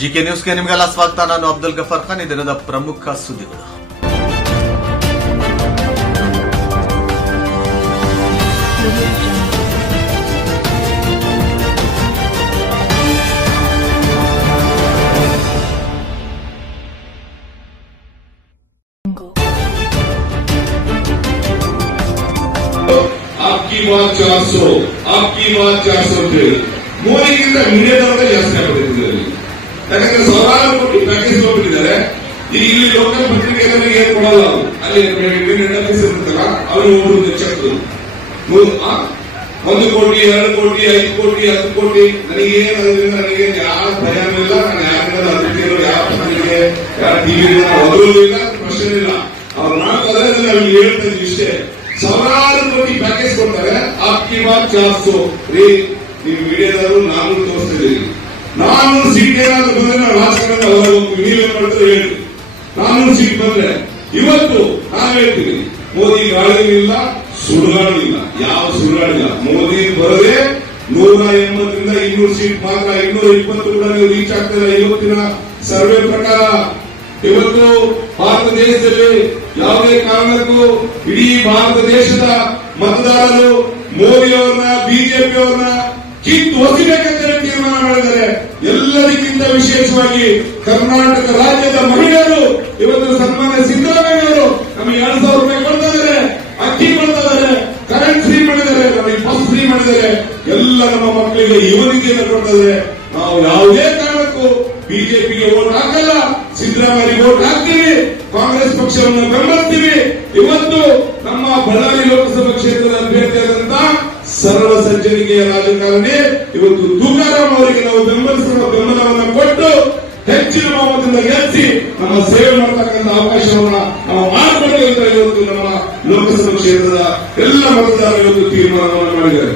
GK ನ್ಯೂಸ್ಗೆ ನಿಮಗೆಲ್ಲ ಸ್ವಾಗತ ನಾನು ಅಬ್ದುಲ್ ಗಫರ್ ಖಾನ್ ಈ ದಿನದ ಪ್ರಮುಖ ಸುದ್ದಿಗಳು आपकी बात चार सौ आपकी बात चार सौ ಅಂತ ಹೇಳಿ ಮೋದಿಗಿಂತ ಮೀಡಿಯಾದವರೇ ಜಾಸ್ತಿ ಆಗ್ಬಿಟ್ಟಿದ್ದಾರೆ ಯಾಕಂದ್ರೆ ಸಾವಿರಾರು ಕೋಟಿ ಪ್ಯಾಕೇಜ್ ಹೋಗ್ಬಿಟ್ಟಿದ್ದಾರೆ ಈಗ ಇಲ್ಲಿ ಲೋಕಲ್ ಪತ್ರಿಕೆಗಳಿಗೆ ಏನ್ ಕೊಡಲ್ಲ ಅವರು ಅಲ್ಲಿ ಇಂಡಿಪೆಂಡೆನ್ಸ್ ಇರುತ್ತಲ್ಲ ಅವರು ಒಬ್ಬರು ಚೆಕ್ ಒಂದು ಕೋಟಿ ಎರಡು ಕೋಟಿ ಐದು ಕೋಟಿ ಹತ್ತು ಕೋಟಿ ನನಗೆ ಅದರಿಂದ ನನಗೆ ಯಾವ ಭಯ ಇಲ್ಲ ನಾನು ಯಾಕಂದ್ರೆ ಅದಕ್ಕೆ ಯಾವ ಪತ್ರಿಕೆ ಯಾವ ಟಿವಿ ಒದರಲೂ ಇಲ್ಲ ಪ್ರಶ್ನೆ ಇಲ್ಲ ಅವ್ರು ಮಾಡ್ತಾರೆ ನಾವು ಹೇಳ್ತಾ ಇದ್ವಿ ಇಷ್ಟೇ ಕೋಟಿ ಪ್ಯಾಕೇಜ್ ಕೊಡ್ತಾರೆ ಬಾತ್ ಚಾರ್ಸು ರೀ, ನೀವು ಮೀಡಿಯಾದವರು ನಾನು ತೋರಿಸ್ತಿದ್ದೀನಿ. ನಾನು ಸೀಟ್ ಏನಾದ್ರು ಬಂದ್ರೆ ನೀವೇ ಮಾಡ್ತಾರೆ ಹೇಳಿ. ನಾನು ಸೀಟ್ ಬಂದ್ರೆ ಇವತ್ತು ನಾನು ಹೇಳ್ತೀನಿ, ಮೋದಿ ಗಾಳಿ ಇಲ್ಲ ಸುಡುಗಾಡು ಇಲ್ಲ. ಯಾವ ಸುಡುಗಾಡಿಲ್ಲ ಮೋದಿ ಬರದೆ ನೂರ ಎಂಬತ್ತರಿಂದ ಇನ್ನೂರು ಸೀಟ್ ಮಾತ್ರ, ಇನ್ನೂರ ಇಪ್ಪತ್ತು ಕೂಡ ನೀವು ರೀಚ್ ಆಗ್ತಿಲ್ಲ ಇವತ್ತಿನ ಸರ್ವೆ ಪ್ರಕಾರ ಇವತ್ತು ಭಾರತ ದೇಶದಲ್ಲಿ ಯಾವುದೇ ಕಾರಣಕ್ಕೂ ಇಡೀ ಭಾರತ ದೇಶದ ಮತದಾರರು ಮೋದಿ ಅವ್ರನ್ನ ಬಿಜೆಪಿ ಅವ್ರನ್ನ ಕಿತ್ತು ಒಸಿಬೇಕಂತ ಹೇಳಿ ತೀರ್ಮಾನ ಮಾಡಿದ್ದಾರೆ. ಎಲ್ಲರಿಗಿಂತ ವಿಶೇಷವಾಗಿ ಕರ್ನಾಟಕ ರಾಜ್ಯದ ಮಹಿಳೆಯರು ಇವತ್ತು ಸನ್ಮಾನ್ಯ ಸಿದ್ದರಾಮಯ್ಯ ಅವರು ನಮಗೆ ಎರಡು ಸಾವಿರ ರೂಪಾಯಿ ಕೊಡ್ತಾ ಇದ್ದಾರೆ. ಅಕ್ಕಿ ಕೊಡ್ತಾ ಇದ್ದಾರೆ. ಕರೆಂಟ್ ಫ್ರೀ ಮಾಡಿದ್ದಾರೆ. ನಮಗೆ ಬಸ್ ಫ್ರೀ ಮಾಡಿದ್ದಾರೆ. ಎಲ್ಲ ನಮ್ಮ ಮಕ್ಕಳಿಗೆ ಯುವನಿಧಿಯನ್ನು ಕೊಡ್ತಾ ಇದ್ದಾರೆ. ನಾವು ಯಾವುದೇ ಕಾರಣಕ್ಕೂ ಬಿಜೆಪಿಗೆ ವೋಟ್ ಹಾಕಲ್ಲ. ಸಿದ್ದರಾಮಯ್ಯ ವೋಟ್ ಹಾಕ್ತೀವಿ. ಕಾಂಗ್ರೆಸ್ ಪಕ್ಷವನ್ನು ಬೆಂಬಲಿಸ್ತೀವಿ. ಇವತ್ತು ನಮ್ಮ ಬಳ್ಳಾರಿ ಲೋಕಸಭಾ ಕ್ಷೇತ್ರದ ಅಭ್ಯರ್ಥಿಯಾದಂತ ಸರಳ ಸಜ್ಜನಿಕೆಯ ರಾಜಕಾರಣಿ, ಇವತ್ತು ತುಕಾರಾಮ್ ಅವರಿಗೆ ನಾವು ಬೆಂಬಲಿಸುವ ಬೆಂಬಲವನ್ನು ಕೊಟ್ಟು ಹೆಚ್ಚಿನ ಬಹುಮತದಿಂದ ಗೆಲ್ಲಿಸಿ ನಮ್ಮ ಸೇವೆ ಮಾಡತಕ್ಕಂಥ ಅವಕಾಶವನ್ನು ನಾವು ಮಾಡಿಕೊಂಡು ಇವತ್ತು ನಮ್ಮ ಲೋಕಸಭಾ ಕ್ಷೇತ್ರದ ಎಲ್ಲ ಮತದಾರರು ಇವತ್ತು ತೀರ್ಮಾನವನ್ನು ಮಾಡಿದ್ದಾರೆ.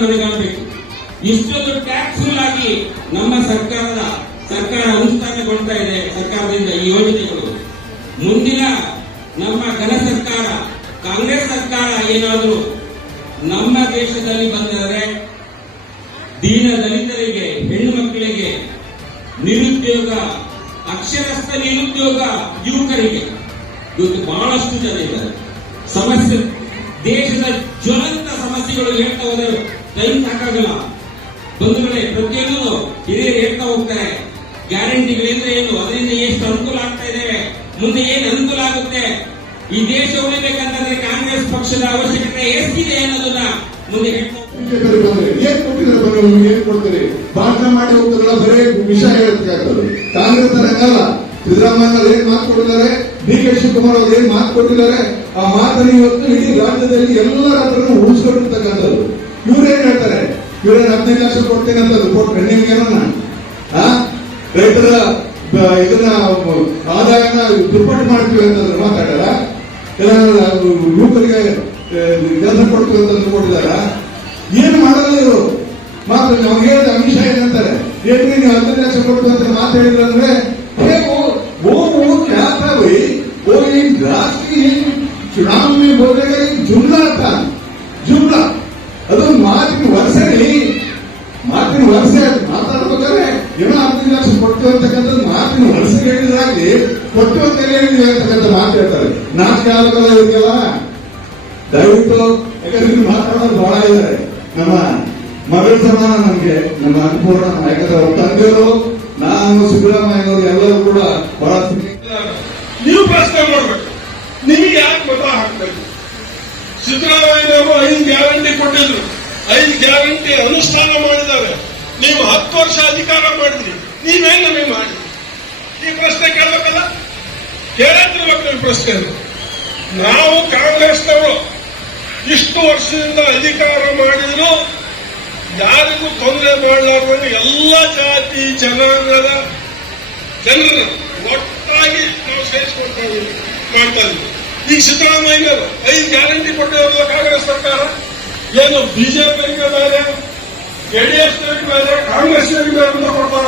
ಮನಗಾಣಬೇಕು ಇಷ್ಟೊಂದು ಆಗಿ ನಮ್ಮ ಸರ್ಕಾರದ ಸರ್ಕಾರ ಅನುಷ್ಠಾನಗೊಳ್ತಾ ಇದೆ ಸರ್ಕಾರದಿಂದ ಈ ಯೋಜನೆಗಳು. ಮುಂದಿನ ನಮ್ಮ ಘನ ಸರ್ಕಾರ, ಕಾಂಗ್ರೆಸ್ ಸರ್ಕಾರ ಏನಾದರೂ ನಮ್ಮ ದೇಶದಲ್ಲಿ ಬಂದರೆ ದೀನ ದಲಿತರಿಗೆ ನಿರುದ್ಯೋಗ, ಅಕ್ಷರಸ್ಥ ನಿರುದ್ಯೋಗ ಯುವಕರಿಗೆ. ಇವತ್ತು ಬಹಳಷ್ಟು ಜನ ಇದ್ದಾರೆ. ಸಮಸ್ಯೆ, ದೇಶದ ಜ್ವಲಂತ ಸಮಸ್ಯೆಗಳು ಹೇಳ್ತಾ ಹೋದ್ರೆ ಟೈಮ್ ಸಾಕಾಗಲ್ಲ. ಬಂಧುಗಳೇ, ಪ್ರತಿಯೊಂದು ಹಿರಿಯರು ಹೇಳ್ತಾ ಹೋಗ್ತಾರೆ. ಗ್ಯಾರಂಟಿಗಳಿಂದ ಏನು? ಅದರಿಂದ ಎಷ್ಟು ಅನುಕೂಲ ಆಗ್ತಾ ಇದೆ? ಮುಂದೆ ಏನು ಅನುಕೂಲ ಆಗುತ್ತೆ? ಈ ದೇಶ ಉಳಿಬೇಕಂತಂದ್ರೆ ಕಾಂಗ್ರೆಸ್ ಪಕ್ಷದ ಅವಶ್ಯಕತೆ ಎಷ್ಟಿದೆ ಅನ್ನೋದನ್ನ ಏನ್ ಕೊಟ್ಟಿದ್ದಾರೆ ಬನ್ನಿ ಕೊಡ್ತೀರಿ? ಭಾಷಣ ಮಾಡಿ ಹೋಗ್ತಾರಲ್ಲ, ಬರೇ ವಿಷಯ ಹೇಳ್ಬೇಕಾಗ್ತದೆ ಕಾಂಗ್ರೆಸ್ ಹಂಗಲ್ಲ ಸಿದ್ದರಾಮಯ್ಯ ಏನ್ ಮಾತು ಕೊಟ್ಟಿದ್ದಾರೆ? ಡಿ ಕೆ ಅವ್ರು ಮಾತು ಕೊಟ್ಟಿದ್ದಾರೆ? ಆ ಮಾತನ್ನು ಇವತ್ತು ಇಡೀ ರಾಜ್ಯದಲ್ಲಿ ಎಲ್ಲರ ಹತ್ರನೂ ಉಳಿಸ್ಕೊಂಡಿರ್ತಕ್ಕಂಥದ್ದು. ಹೇಳ್ತಾರೆ? ಇವ್ರೇನ್ ಹದಿನೈದು ಲಕ್ಷ ಕೊಡ್ತೇನೆ ಅಂತ ಏನೋ ಆ? ರೈತರ ಇದನ್ನ, ಆದಾಯನ ದುಪ್ಪಟ್ಟು ಮಾಡ್ತೀವಿ ಅಂತಂದ್ರೆ ಮಾತಾಡಲ್ಲ ಇಲ್ಲ ಯುವಕರಿಗೆ ಕೆಲಸ ಕೊಡ್ತೀವಿ ಅಂತ ಕೊಟ್ಟಿದಾರ ಏನು ಮಾಡಲ್ಲ ಇವರು ಮಾತ್ರ ಅವ್ರು ಹೇಳಿದ ಅಮಿತ್ ಶಾ ಏನಂತಾರೆ ಏನ್ರಿ ನೀವು ಹದಿನೈದು ಲಕ್ಷ ಕೊಡ್ತೀವಿ ಅಂತ ಮಾತು ಹೇಳಿದ್ರೆ ಅಂದ್ರೆ "हे, वो वो वो क्या था भाई वो एक राष्ट्रीय चुनाव में बोलने का एक जुमला था जुमला ಅದು ಮಾತಿನ ವರ್ಷನೇ ಮಾತಿನ ವರ್ಷ ಮಾತಾಡ್ಬೇಕಾದ್ರೆ ಏನೋ ಹದಿನೈದು ಲಕ್ಷ ಕೊಡ್ತೀವಿ ಅಂತಕ್ಕಂಥದ್ದು ಮಾತಿನ ವರ್ಷ ಹೇಳಿದಾಗಿ ಕೊಟ್ಟು ಅಂತ ಹೇಳಿದ್ವಿ ಅಂತಕ್ಕಂಥ ಮಾತು ಹೇಳ್ತಾರೆ ನಾಲ್ಕು ಯಾವಾಗಲ್ಲ ಇವ್ರಿಗೆಲ್ಲ ದಯವಿಟ್ಟು ಯಾಕಂದ್ರೆ ಮಾತಾಡೋದು ಬಹಳ ಇದ್ದಾರೆ ನಮ್ಮ ಮಗಳ ಸಮಾನ ನಮ್ಗೆ, ನಮ್ಮ ಅನ್ನಪೂರ್ಣ ಯಾಕಂದ್ರೆ ಅವ್ರ ತಂದೆಯವರು, ನಾನು ಸಿದ್ದರಾಮಯ್ಯನವರು ಎಲ್ಲರೂ ಕೂಡ ಬಹಳ. ನೀವು ಪ್ರಶ್ನೆ ಮಾಡ್ಬೇಕು. ನಿಮಗೆ ಯಾಕೆ ಮತ ಹಾಕ್ಬೇಕು? ಸಿದ್ದರಾಮಯ್ಯನವರು ಐದು ಗ್ಯಾರಂಟಿ ಕೊಟ್ಟಿದ್ರು. ಐದು ಗ್ಯಾರಂಟಿ ಅನುಷ್ಠಾನ ಮಾಡಿದ್ದಾರೆ. ನೀವು ಹತ್ತು ವರ್ಷ ಅಧಿಕಾರ ಮಾಡಿದ್ರಿ. ನೀವೇನ್ ನಮಗೆ ಮಾಡಿ ಈ ಪ್ರಶ್ನೆ ಕೇಳಬೇಕಲ್ಲ? ಕೇಳತ್ತಿರ್ಬೇಕು ನಿಮ್ಮ ಪ್ರಶ್ನೆ ನಾವು ಕಾಂಗ್ರೆಸ್ನವರು. ಇಷ್ಟು ವರ್ಷದಿಂದ ಅಧಿಕಾರ ಮಾಡಿದ್ರು, ಯಾರಿಗೂ ತೊಂದರೆ ಮಾಡಲಾರ್ದಂಗೆ ಎಲ್ಲ ಜಾತಿ, ಜನಾಂಗದ ಜನರು ಒಟ್ಟಾಗಿ ನಾವು ಸೇರಿಸ್ಕೊಳ್ತಾ ಮಾಡ್ತಾ ಇದ್ದೀವಿ. ಈಗ ಸಿದ್ದರಾಮಯ್ಯನವರು ಐದು ಗ್ಯಾರಂಟಿ ಕೊಟ್ಟಿರಲ್ಲ ಕಾಂಗ್ರೆಸ್ ಸರ್ಕಾರ. ಏನು ಬಿಜೆಪಿ ಮೇಲೆ ಜೆಡಿಎಸ್ ಮೇಲೆ ಕಾಂಗ್ರೆಸ್ ಮೇಲೆ ಕೊಡ್ತಾರ.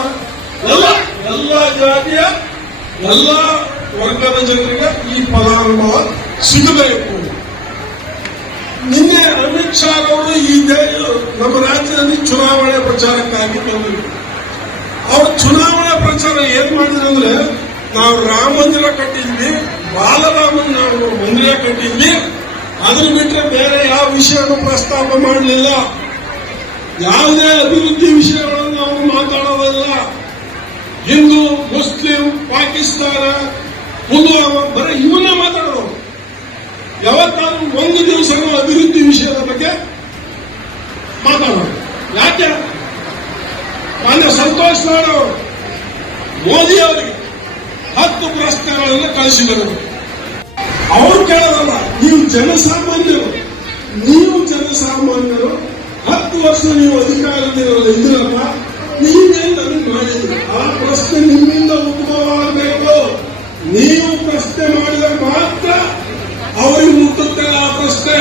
ಎಲ್ಲ ಎಲ್ಲ ಜಾತಿಯ, ಎಲ್ಲ ವರ್ಗದ ಜನರಿಗೆ ಈ ಪದಾನುಭವ ಸಿಗಬೇಕು. ಅಮಿತ್ ಅವರು ಈ ನಮ್ಮ ರಾಜ್ಯದಲ್ಲಿ ಚುನಾವಣೆ ಪ್ರಚಾರಕ್ಕಾಗಿ ಬಂದರು ಅವ್ರ ಚುನಾವಣಾ ಪ್ರಚಾರ ಏನ್ ಮಾಡಿದ್ರು ಅಂದ್ರೆ, ನಾವು ರಾಮ ಮಂದಿರ ಕಟ್ಟಿದ್ವಿ, ಬಾಲರಾಮನ್ ನಾವು ಮಂದಿರ ಕಟ್ಟಿದ್ವಿ. ಅದ್ರ ಬಿಟ್ಟರೆ ಬೇರೆ ಯಾವ ವಿಷಯವನ್ನು ಪ್ರಸ್ತಾಪ ಮಾಡಲಿಲ್ಲ. ಯಾವುದೇ ಅಭಿವೃದ್ಧಿ ವಿಷಯಗಳನ್ನು ನಾವು ಮಾತಾಡೋದಲ್ಲ. ಹಿಂದೂ, ಮುಸ್ಲಿಂ, ಪಾಕಿಸ್ತಾನ, ಪುಲ್ವಾಮಾ, ಬರೀ ಇವನ್ನ ಮಾತಾಡೋದು ಯಾವತ್ತಾದ್ರೂ ಒಂದು ದಿವಸನೂ ಅಭಿವೃದ್ಧಿ ವಿಷಯದ ಬಗ್ಗೆ ಮಾತಾಡೋದು ಯಾಕೆ? ಮಾನ್ಯ ಸಂತೋಷ ಮಾಡೋ ಮೋದಿ ಅವರಿಗೆ ಹತ್ತು ಪ್ರಶ್ನೆಗಳನ್ನು ಕಳಿಸಿದರು. ಅವರು ಕೇಳೋದಲ್ಲ, ನೀವು ಜನಸಾಮಾನ್ಯರು. ನೀವು ಜನಸಾಮಾನ್ಯರು. ಹತ್ತು ವರ್ಷ ನೀವು ಅಧಿಕಾರದಲ್ಲಿರಲ್ಲ ಇದ್ರಲ್ಲ ನೀವೇನು ನನಗೆ ಮಾಡಿದ್ರು ಆ ಪ್ರಶ್ನೆ ನಿಮ್ಮಿಂದ ಉದ್ಭವ ಆಗಬೇಕು. ನೀವು ಪ್ರಶ್ನೆ ಮಾಡಿದ ಮಾತ್ರ ಅವರಿಗೆ ಮುಟ್ಟುತ್ತೆ ಆ ಪ್ರಶ್ನೆ